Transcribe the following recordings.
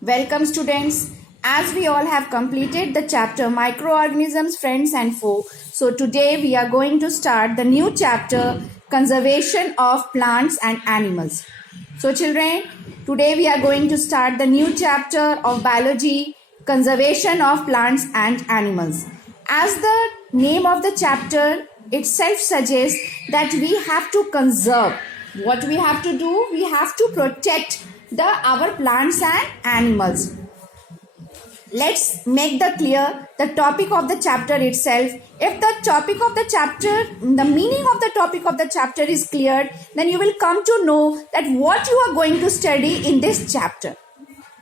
Welcome students. As we all have completed the chapter Microorganisms, Friends and Foe. So today we are going to start the new chapter Conservation of Plants and Animals. So children, today we are going to start the new chapter of Biology, Conservation of Plants and Animals. As the name of the chapter itself suggests that we have to conserve. What we have to do? We have to protect our plants and animals. Let's make the topic of the chapter itself. If the topic of the chapter, the meaning of the topic of the chapter is clear, then you will come to know that what you are going to study in this chapter.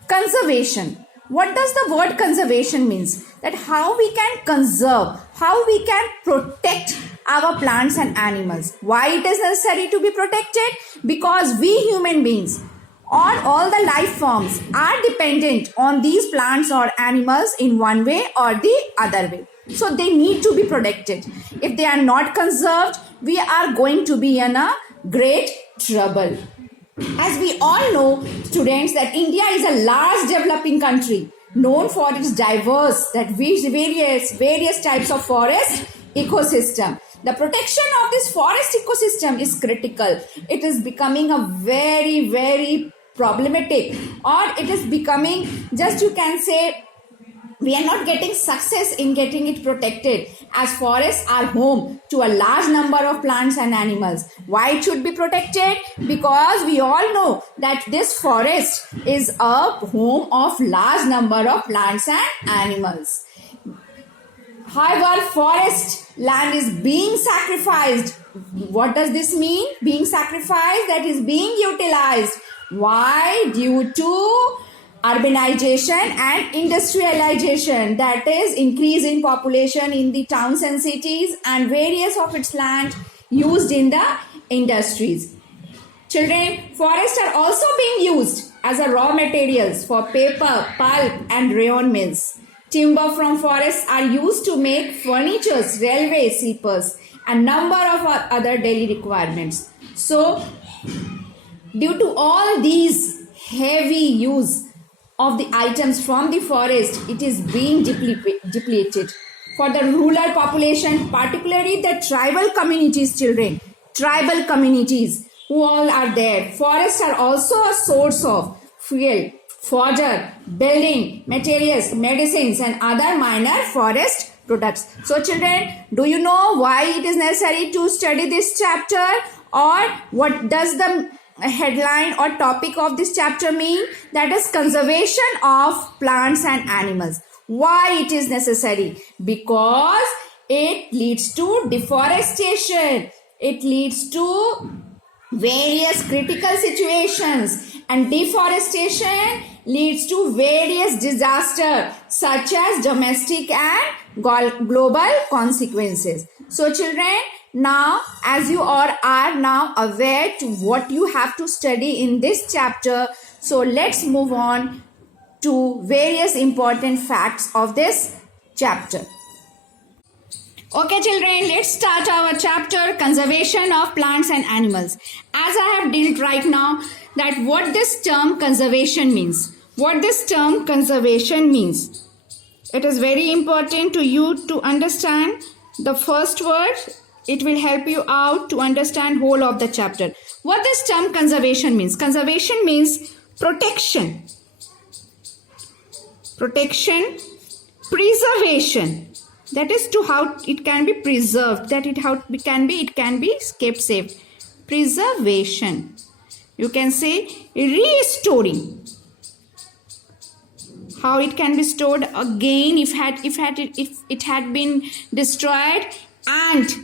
Conservation. What does the word conservation means? That how we can conserve, how we can protect our plants and animals. Why it is necessary to be protected? Because we human beings or all the life forms are dependent on these plants or animals in one way or the other way. So they need to be protected. If they are not conserved, we are going to be in a great trouble. As we all know, students, that India is a large developing country known for its diverse, various types of forest ecosystem. The protection of this forest ecosystem is critical. It is becoming a very problematic, or it is becoming, just you can say, we are not getting success in getting it protected, as forests are home to a large number of plants and animals. Why it should be protected? Because we all know that this forest is a home of large number of plants and animals. However, forest land is being sacrificed. What does this mean? Being sacrificed, that is being utilized. Why? Due to urbanization and industrialization, that is increase in population in the towns and cities, and various of its land used in the industries. Children, forests are also being used as a raw materials for paper, pulp and rayon mills. Timber from forests are used to make furniture, railway sleepers and number of other daily requirements. So, due to all these heavy use of the items from the forest, it is being depleted. For the rural population, particularly the tribal communities, children, tribal communities who all are there, forests are also a source of fuel, fodder, building materials, medicines and other minor forest products. So children, do you know why it is necessary to study this chapter, or what does the headline or topic of this chapter mean? That is conservation of plants and animals. Why it is necessary? Because it leads to deforestation. It leads to various critical situations, and deforestation leads to various disasters such as domestic and global consequences. So children, now as you all are now aware to what you have to study in this chapter, so let's move on to various important facts of this chapter. Okay children, let's start our chapter Conservation of Plants and Animals. As I have dealt right now that what this term conservation means. What this term conservation means. It is very important to you to understand the first word. It will help you out to understand whole of the chapter. What this term conservation means. Conservation means protection. Protection, preservation. That is to how it can be preserved. That it can be kept safe. Preservation. You can say restoring. How it can be stored again if it had been destroyed, and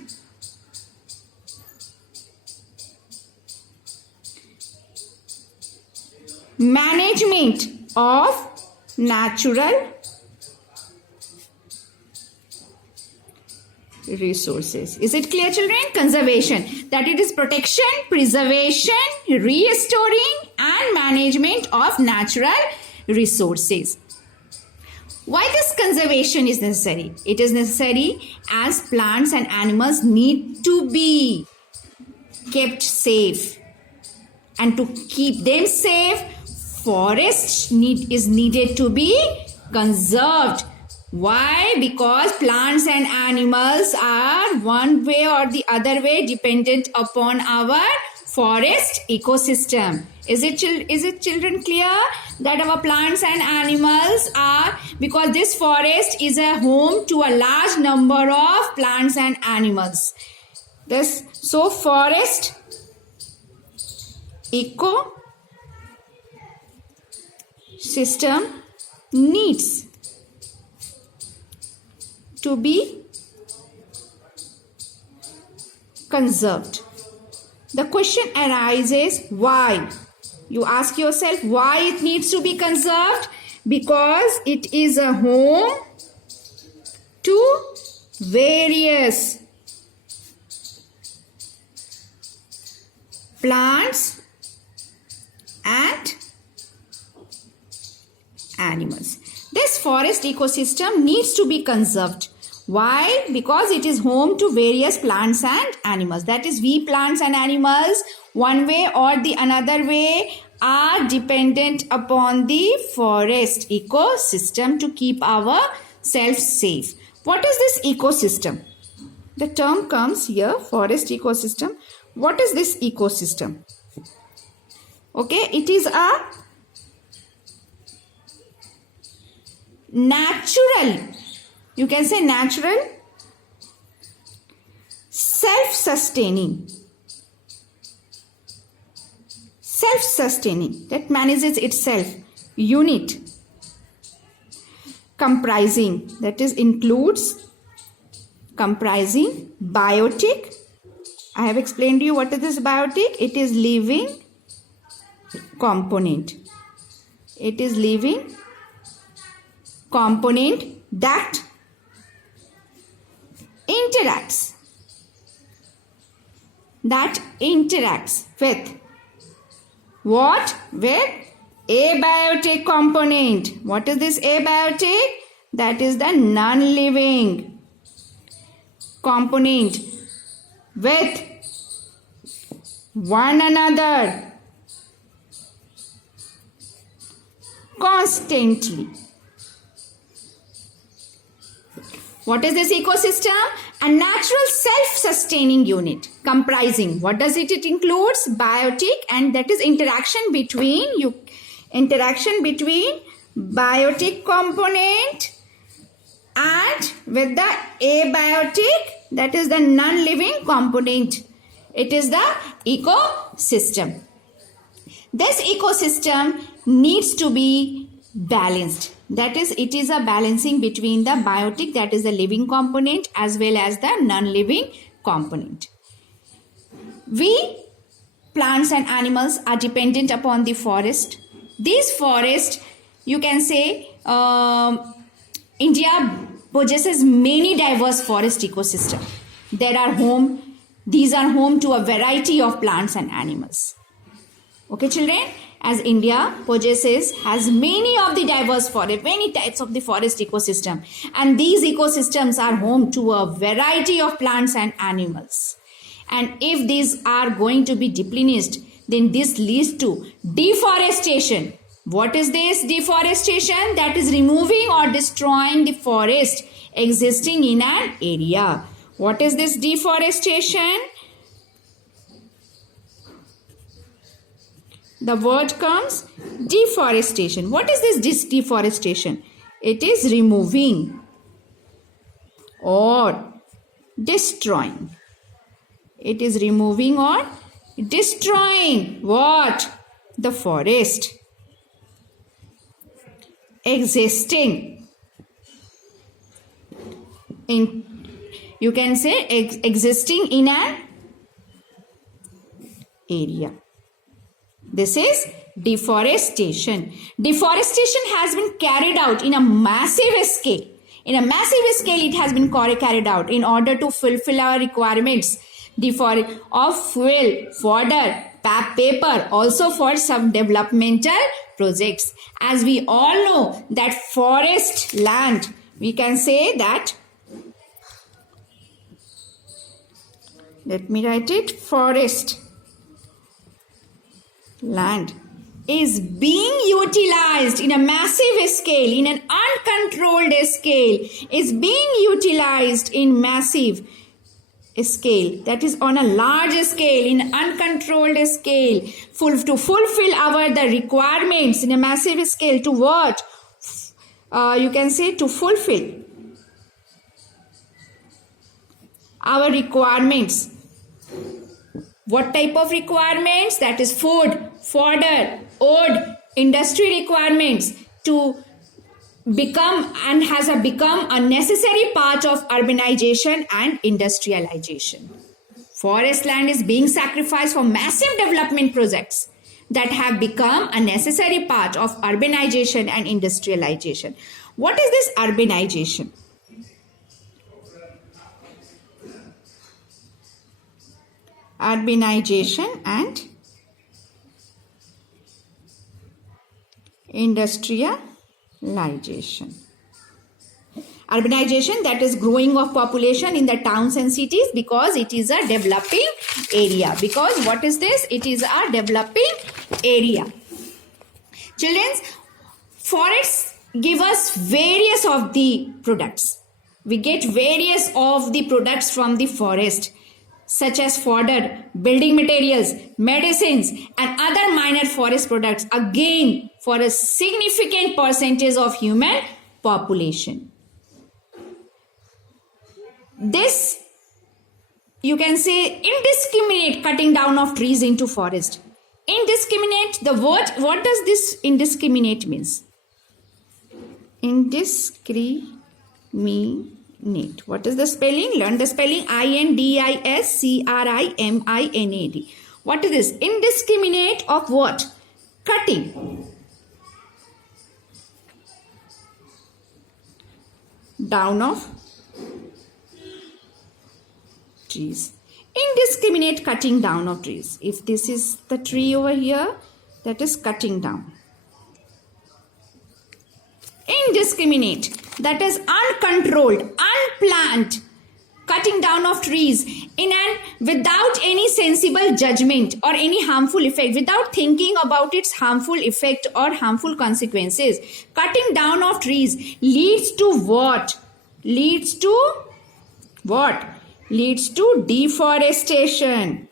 management of natural resources. Is it clear children? Conservation, that it is protection, preservation, restoring and management of natural resources. Why this conservation is necessary? It is necessary as plants and animals need to be kept safe, and to keep them safe, forest is needed to be conserved. Why? Because plants and animals are one way or the other way dependent upon our forest ecosystem. Is it children clear that our plants and animals are, because this forest is a home to a large number of plants and animals. So forest ecosystem needs to be conserved. The question arises, why? You ask yourself why it needs to be conserved. Because it is a home to various plants and animals. This forest ecosystem needs to be conserved. Why? Because it is home to various plants and animals. That is, we plants and animals, one way or the another way, are dependent upon the forest ecosystem to keep ourselves safe. What is this ecosystem? The term comes here, forest ecosystem. What is this ecosystem? Okay, it is a natural, you can say natural, self-sustaining, that manages itself unit comprising, that is includes comprising biotic. I have explained to you what is this biotic. It is living component. It is living component that interacts with what? With abiotic component. What is this abiotic? That is the non-living component with one another constantly. What is this ecosystem? A natural self-sustaining unit comprising, what does it? It includes biotic, and that is interaction between biotic component and with the abiotic, that is the non-living component. It is the ecosystem. This ecosystem needs to be balanced. That is, it is a balancing between the biotic, that is the living component, as well as the non-living component. We plants and animals are dependent upon the forest. These forests, you can say, India possesses many diverse forest ecosystem. These are home to a variety of plants and animals. Okay, children, as India has many of the diverse forest, many types of the forest ecosystem, and these ecosystems are home to a variety of plants and animals. And if these are going to be depleted, then this leads to deforestation. What is this deforestation? That is removing or destroying the forest existing in an area. What is this deforestation? The word comes deforestation. What is this deforestation? It is removing or destroying. It is removing or destroying what? The forest existing in, you can say, existing in an area. This is deforestation. Deforestation has been carried out in a massive scale. In a massive scale, it has been carried out in order to fulfill our requirements of fuel, fodder, paper, also for some developmental projects. As we all know that forest land, we can say that, let me write it, forest land is being utilized in a massive scale, in an uncontrolled scale, is being utilized in massive scale, that is on a large scale, in uncontrolled scale, to fulfill the requirements in a massive scale. To what? You can say to fulfill our requirements. What type of requirements? That is food, fodder, wood, industry requirements, to become and has become a necessary part of urbanization and industrialization. Forest land is being sacrificed for massive development projects that have become a necessary part of urbanization and industrialization. What is this urbanization? Urbanization and industrialization. Urbanization, that is growing of population in the towns and cities, because it is a developing area. Because what is this? It is a developing area. Children, forests give us various of the products. We get various of the products from the forest, such as fodder, building materials, medicines, and other minor forest products, again for a significant percentage of human population. This, you can say, indiscriminate cutting down of trees into forest. Indiscriminate, the word, what does this indiscriminate means? Indiscriminate. What is the spelling? Learn the spelling. INDISCRIMINAT. What is this? Indiscriminate of what? Cutting down of trees. Indiscriminate cutting down of trees. If this is the tree over here, that is cutting down. Indiscriminate, that is uncontrolled, unplanned cutting down of trees without any sensible judgment or any harmful effect, without thinking about its harmful effect or harmful consequences. Cutting down of trees leads to what? Leads to what? Leads to deforestation.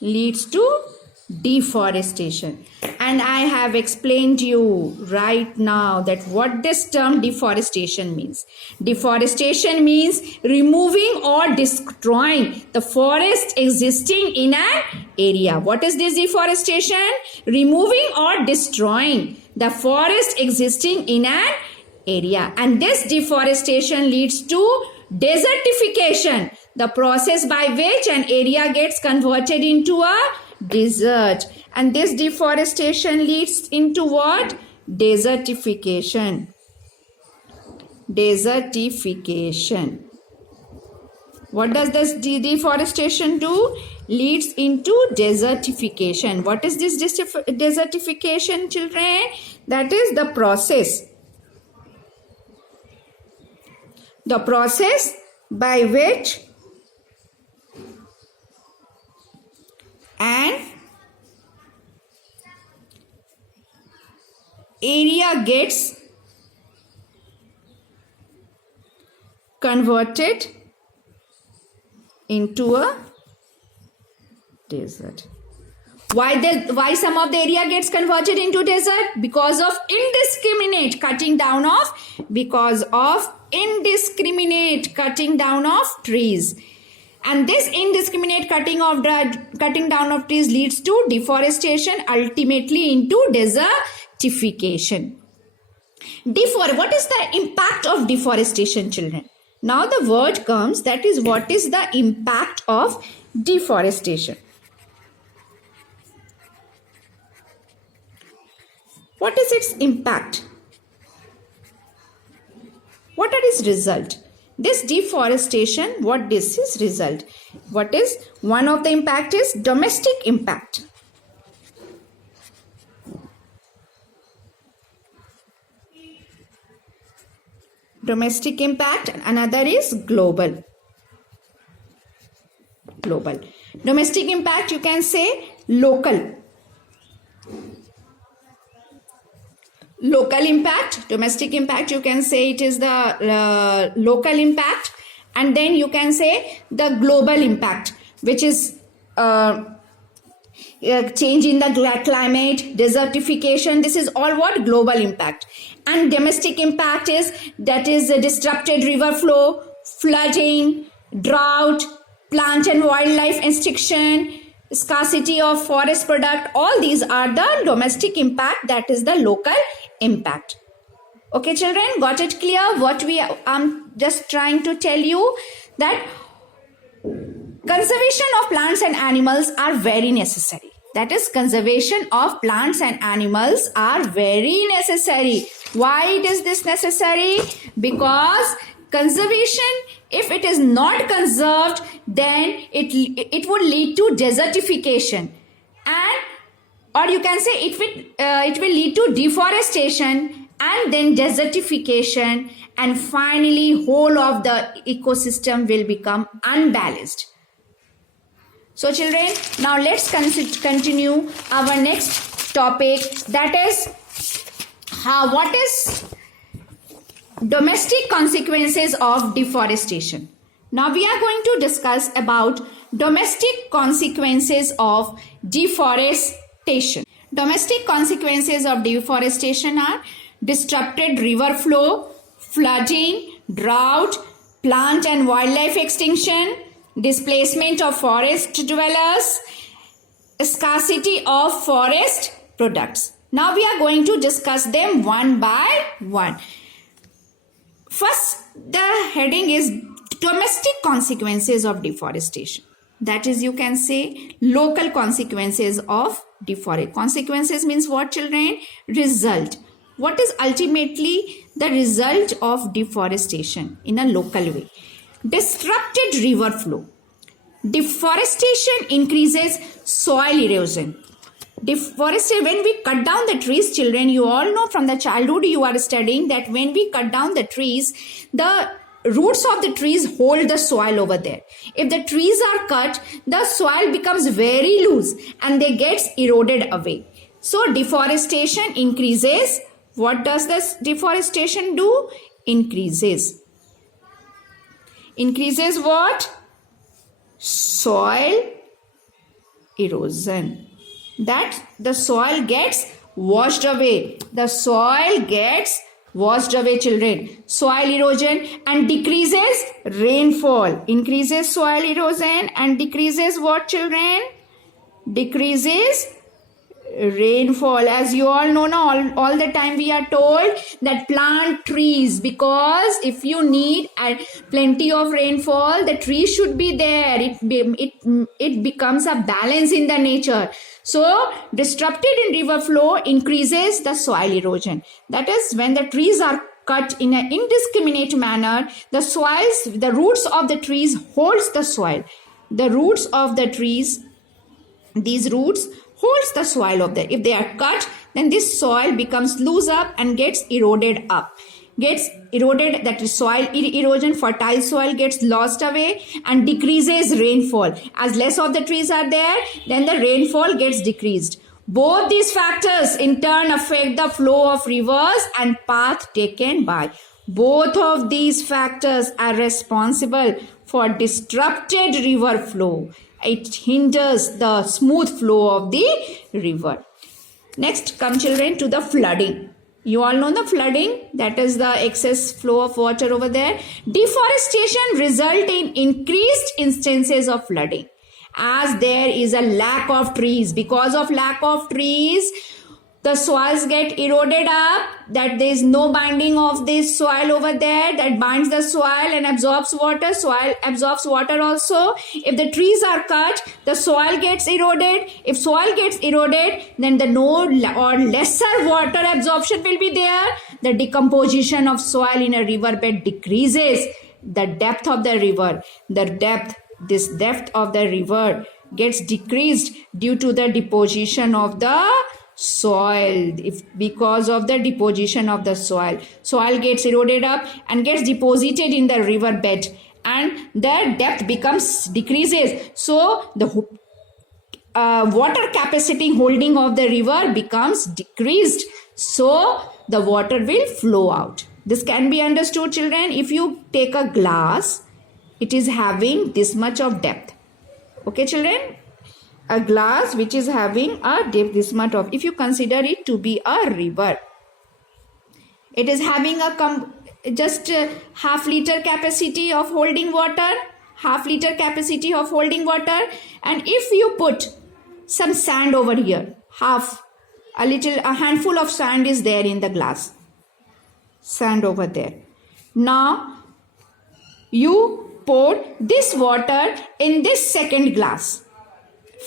Leads to deforestation. And I have explained you right now that what this term deforestation means. Deforestation means removing or destroying the forest existing in an area. What is this deforestation? Removing or destroying the forest existing in an area. And this deforestation leads to desertification, the process by which an area gets converted into a desert. And this deforestation leads into what? Desertification. Desertification. What does this deforestation do? Leads into desertification. What is this desertification, children? That is the process. The process by which an area gets converted into a desert. Why some of the area gets converted into desert? Because of indiscriminate cutting down of trees. And this indiscriminate cutting down of trees leads to deforestation, ultimately into desertification. What is the impact of deforestation, children? Now the word comes, that is, what is the impact of deforestation? What is its impact? What are its result? This deforestation, what this is result? What is one of the impact is domestic impact. Domestic impact, another is global. Domestic impact, you can say local. local impact, domestic impact, you can say it is the local impact, and then you can say the global impact, which is change in the climate, desertification. This is all what global impact. And domestic impact is a disrupted river flow, flooding, drought, plant and wildlife extinction, scarcity of forest product. All these are the domestic impact, that is the local impact. Okay children, got it clear? What I'm just trying to tell you that conservation of plants and animals are very necessary. That is, conservation of plants and animals are very necessary. Why is this necessary? Because conservation, if it is not conserved, then it would lead to desertification, and or you can say it will lead to deforestation, and then desertification, and finally whole of the ecosystem will become unbalanced. So children, now let's continue our next topic, that is what is domestic consequences of deforestation. Now we are going to discuss about domestic consequences of deforestation. Domestic consequences of deforestation are disrupted river flow, flooding, drought, plant and wildlife extinction, displacement of forest dwellers, scarcity of forest products. Now we are going to discuss them one by one. First, the heading is domestic consequences of deforestation. That is, you can say local consequences of deforestation. Consequences means what children? Result. What is ultimately the result of deforestation in a local way? Disrupted river flow. Deforestation increases soil erosion. Deforestation, when we cut down the trees, children, you all know from the childhood you are studying that when we cut down the trees, the roots of the trees hold the soil over there. If the trees are cut, the soil becomes very loose and they get eroded away. So deforestation increases. What does this deforestation do? Increases what? Soil erosion. That the soil gets washed away. The soil gets washed away, children. Soil erosion and decreases rainfall. Increases soil erosion and decreases what, children? Decreases rainfall. As you all know now, all the time we are told that plant trees, because if you need plenty of rainfall, the tree should be there. It becomes a balance in the nature. So disrupted in river flow increases the soil erosion. That is, when the trees are cut in an indiscriminate manner, the roots of the trees holds the soil. The roots of the trees, these roots holds the soil of the. If they are cut, then this soil becomes loose up and gets eroded up. Gets eroded, that is soil erosion, fertile soil gets lost away and decreases rainfall. As less of the trees are there, then the rainfall gets decreased. Both these factors in turn affect the flow of rivers and path taken by. Both of these factors are responsible for disrupted river flow. It hinders the smooth flow of the river. Next, come children to the flooding. You all know the flooding, that is the excess flow of water over there. Deforestation result in increased instances of flooding, as there is a lack of trees. Because of lack of trees, the soils get eroded up, that there is no binding of this soil over there that binds the soil and absorbs water. Soil absorbs water also. If the trees are cut, the soil gets eroded. If soil gets eroded, then the no or lesser water absorption will be there. The decomposition of soil in a riverbed decreases. The depth of the river, this depth of the river gets decreased due to the deposition of the soil. Because of the deposition of the soil gets eroded up and gets deposited in the river bed, and the depth decreases. So the water capacity holding of the river becomes decreased. So the water will flow out. This can be understood, children. If you take a glass, it is having this much of depth. Okay, children? A glass which is having a depth this much of, if you consider it to be a river, it is having a just half liter capacity of holding water, and if you put some sand over here, a handful of sand is there in the glass, sand over there. Now you pour this water in this second glass,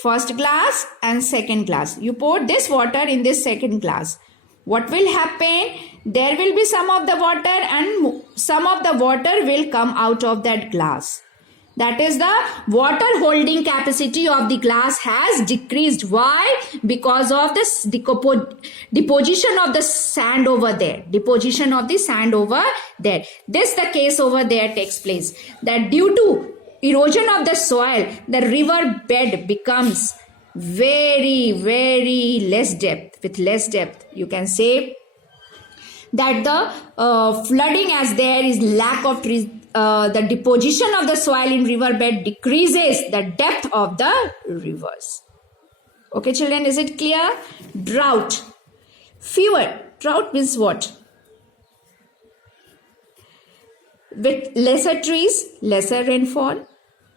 first glass and second glass. You pour this water in this second glass. What will happen? There will be some of the water and some of the water will come out of that glass. That is, the water holding capacity of the glass has decreased. Why? Because of this deposition of the sand over there. This the case over there takes place. That due to erosion of the soil, the river bed becomes very, very less depth. With less depth, you can say that the flooding, as there is lack of trees, the deposition of the soil in riverbed decreases the depth of the rivers. Okay, children, is it clear? Drought. Fever. Drought means what? With lesser trees, lesser rainfall.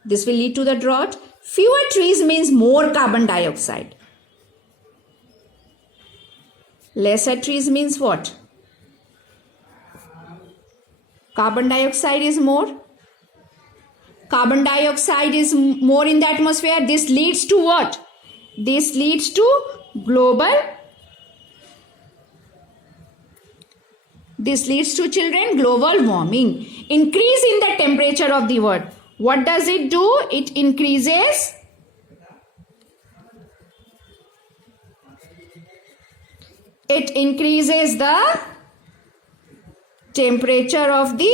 This will lead to the drought. Fewer trees means more carbon dioxide. Lesser trees means what? Carbon dioxide is more. Carbon dioxide is more in the atmosphere. This leads to what? This leads to global warming. Increase in the temperature of the earth. What does it do? It increases the temperature of the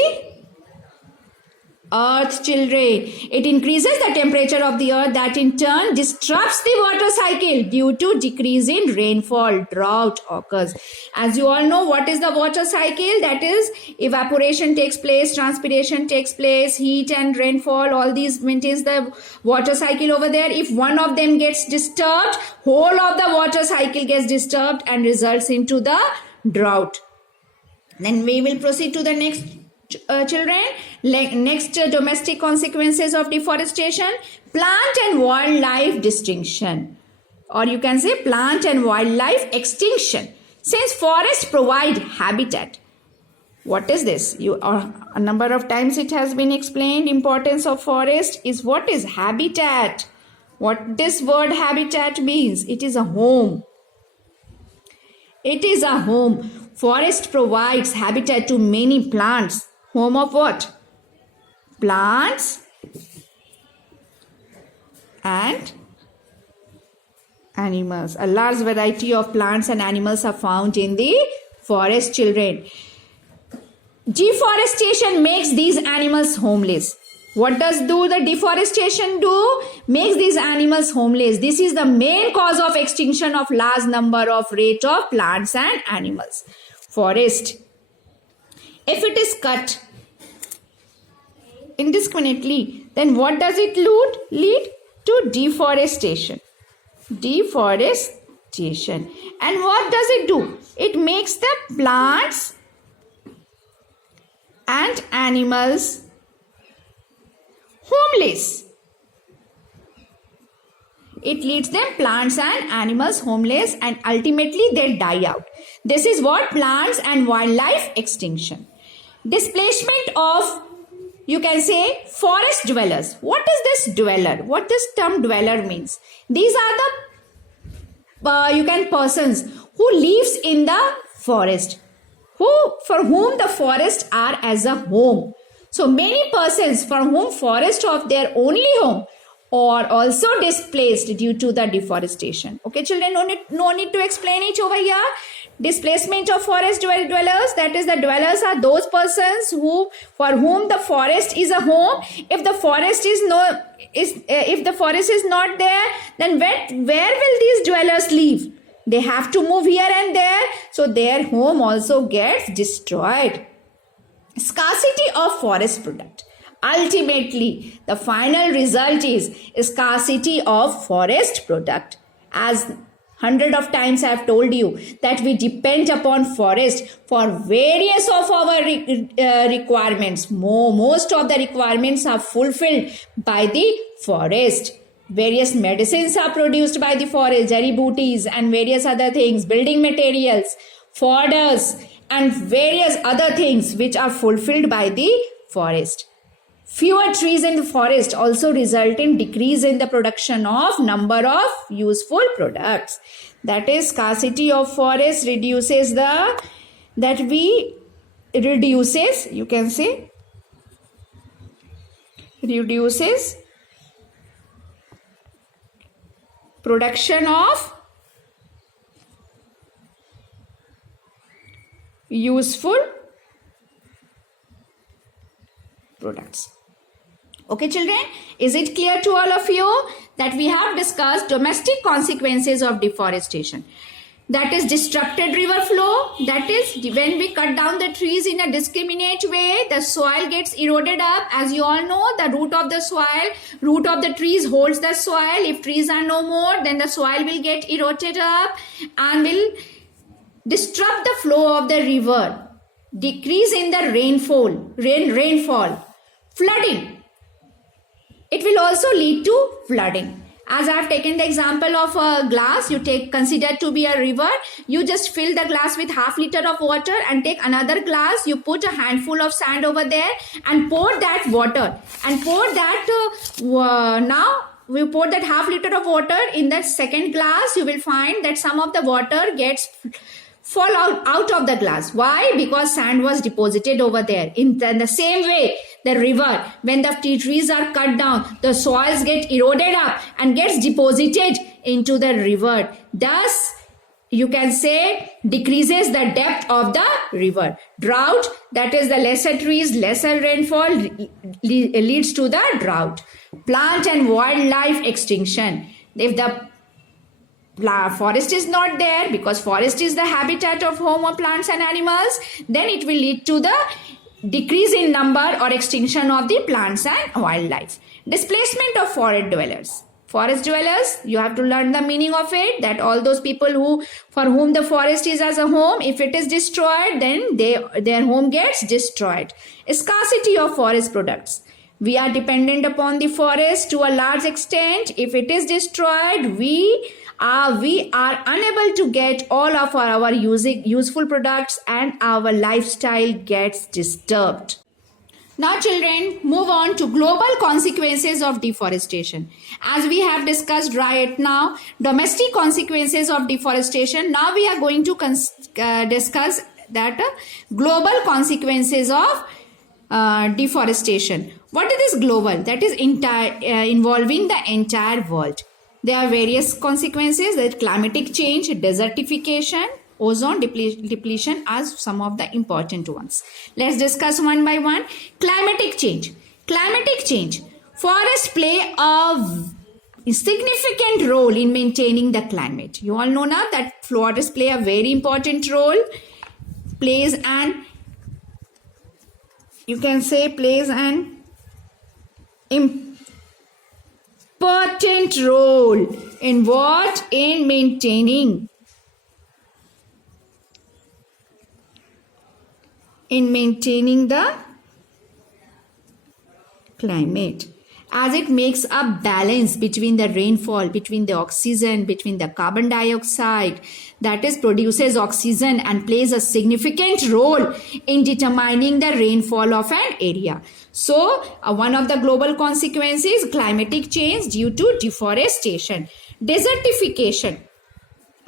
earth, children. It increases the temperature of the earth, that in turn disrupts the water cycle. Due to decrease in rainfall, drought occurs. As you all know, what is the water cycle? That is, evaporation takes place, transpiration takes place, heat and rainfall, all these maintains the water cycle over there. If one of them gets disturbed, whole of the water cycle gets disturbed and results into the drought. Then we will proceed to the next, children. Next, domestic consequences of deforestation. Plant and wildlife extinction, or you can say plant and wildlife extinction. Since forests provide habitat. What is this? A number of times it has been explained. Importance of forest is, what is habitat? What this word habitat means? It is a home. It is a home. Forest provides habitat to many plants. Home of what? Plants and animals. A large variety of plants and animals are found in the forest, children. Deforestation makes these animals homeless. What does the deforestation do? Makes these animals homeless. This is the main cause of extinction of large number of rate of plants and animals. Forest, if it is cut indiscriminately, then what does it lead to? Deforestation. Deforestation. And what does it do? It makes the plants and animals homeless. It leads them, plants and animals, homeless, and ultimately they die out. This is what? Plants and wildlife extinction. Displacement of, you can say, forest dwellers. What is this dweller? What this term dweller means? These are the persons who lives in the forest, for whom the forests are as a home. So many persons for whom forest of their only home are also displaced due to the deforestation. Okay, children, no need to explain it over here. Displacement of forest dwellers, that is, the dwellers are those persons for whom the forest is a home. If the forest is not there, then where will these dwellers live? They have to move here and there, so their home also gets destroyed. Scarcity of forest product. Ultimately, the final result is scarcity of forest product. As hundred of times I have told you that we depend upon forest for various of our requirements. Most of the requirements are fulfilled by the forest. Various medicines are produced by the forest, jari booties and various other things, building materials, fodders and various other things which are fulfilled by the forest. Fewer trees in the forest also result in decrease in the production of number of useful products. That is, scarcity of forest reduces you can say, reduces production of useful products. Okay, children, is it clear to all of you that we have discussed domestic consequences of deforestation? That is disrupted river flow. That is, when we cut down the trees in a discriminate way, the soil gets eroded up. As you all know, the root of the trees holds the soil. If trees are no more, then the soil will get eroded up and will disrupt the flow of the river. Decrease in the rainfall, flooding. It will also lead to flooding. As I have taken the example of a glass, consider to be a river. You just fill the glass with half liter of water and take another glass. You put a handful of sand over there and pour that water. And pour that, now we pour that half liter of water in that second glass. You will find that some of the water gets fall out of the glass. Why? Because sand was deposited over there. In the same way, the river, when the trees are cut down, the soils get eroded up and gets deposited into the river. Thus, you can say, decreases the depth of the river. Drought, that is the lesser trees, lesser rainfall leads to the drought. Plant and wildlife extinction. If the forest is not there, because forest is the habitat of home of plants and animals, then it will lead to the decrease in number or extinction of the plants and wildlife. Displacement of forest dwellers. Forest dwellers, you have to learn the meaning of it, that all those people for whom the forest is as a home, if it is destroyed, then their home gets destroyed. Scarcity of forest products. We are dependent upon the forest to a large extent. If it is destroyed, we are unable to get all of our useful products and our lifestyle gets disturbed. Now children, move on to global consequences of deforestation. As we have discussed right now, domestic consequences of deforestation, now we are going to discuss that global consequences of deforestation. What is this global? That is involving the entire world. There are various consequences, that climatic change, desertification, ozone depletion are some of the important ones. Let's discuss one by one. Climatic change. Climatic change. Forests play a significant role in maintaining the climate. You all know now that forests play a very important role, plays an important role in what? In maintaining the climate, as it makes a balance between the rainfall, between the oxygen, between the carbon dioxide, that is produces oxygen and plays a significant role in determining the rainfall of an area. So, one of the global consequences, climatic change due to deforestation. Desertification.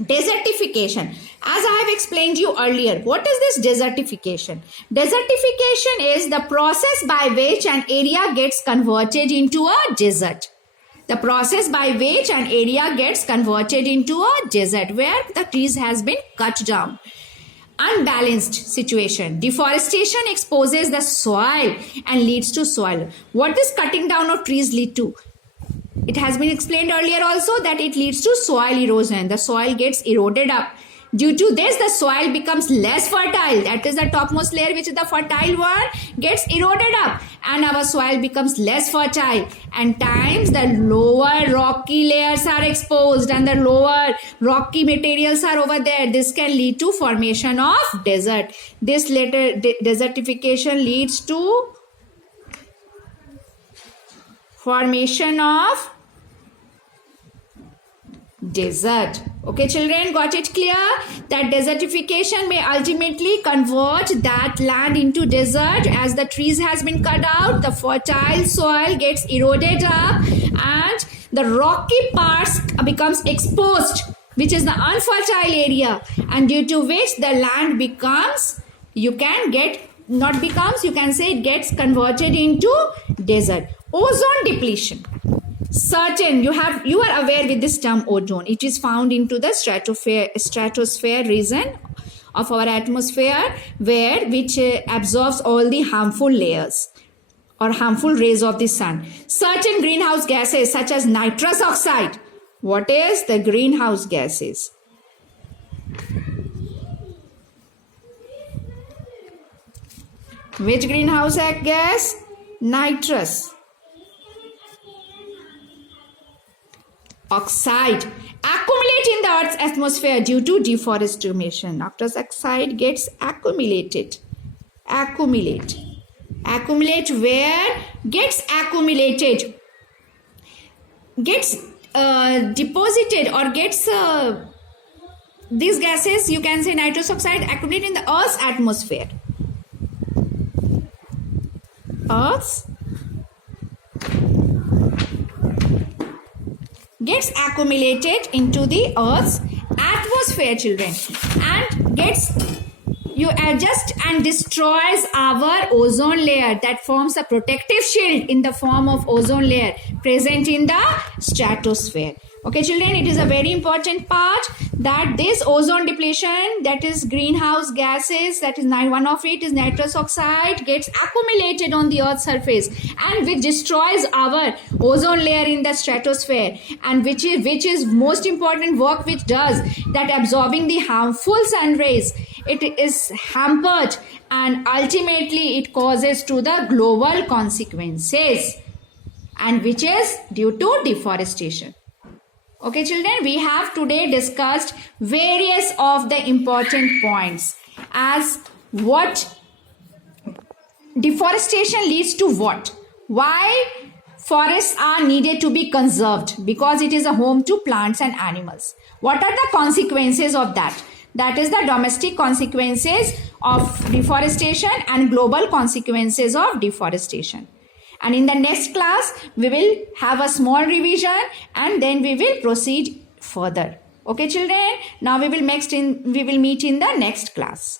Desertification. As I have explained you earlier, what is this desertification? Desertification is the process by which an area gets converted into a desert. The process by which an area gets converted into a desert where the trees has been cut down. Unbalanced situation. Deforestation exposes the soil and leads to soil. What does cutting down of trees lead to? it has been explained earlier also that it leads to soil erosion. The soil gets eroded up. Due to this, the soil becomes less fertile. That is the topmost layer, which is the fertile one, gets eroded up, and our soil becomes less fertile. And times the lower rocky layers are exposed and the lower rocky materials are over there. This can lead to formation of desert. This later desertification leads to formation of desert. Okay, children, got it clear? That desertification may ultimately convert that land into desert as the trees has been cut out, the fertile soil gets eroded up, and the rocky parts becomes exposed, which is the unfertile area, and due to which the land becomes, you can say it gets converted into desert. Ozone depletion. You are aware with this term ozone. It is found into the stratosphere region of our atmosphere, which absorbs all the harmful layers or harmful rays of the sun. Certain greenhouse gases such as nitrous oxide. What is the greenhouse gases? Which greenhouse gas? Nitrous oxide accumulate in the Earth's atmosphere due to deforestation. Nitrous oxide gets accumulated. Accumulate where? Gets accumulated. Gets deposited or gets these gases, you can say nitrous oxide, accumulate in the Earth's atmosphere. Gets accumulated into the Earth's atmosphere, children, and you adjust and destroys our ozone layer that forms a protective shield in the form of ozone layer present in the stratosphere. Okay, children, it is a very important part that this ozone depletion, that is greenhouse gases, that is one of it is nitrous oxide, gets accumulated on the Earth's surface and which destroys our ozone layer in the stratosphere, and which is most important work which does that absorbing the harmful sun rays. It is hampered and ultimately it causes to the global consequences, and which is due to deforestation. Okay, children, we have today discussed various of the important points as what deforestation leads to what. Why forests are needed to be conserved? Because it is a home to plants and animals. What are the consequences of that? That is the domestic consequences of deforestation and global consequences of deforestation. And in the next class, we will have a small revision and then we will proceed further. Okay, children? Now we will meet in the next class.